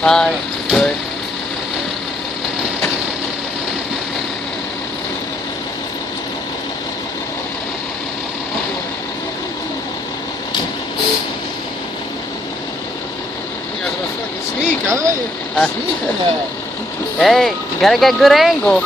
Good. You guys are fucking sneak, huh? Sneaking now. Hey, gotta get good angle.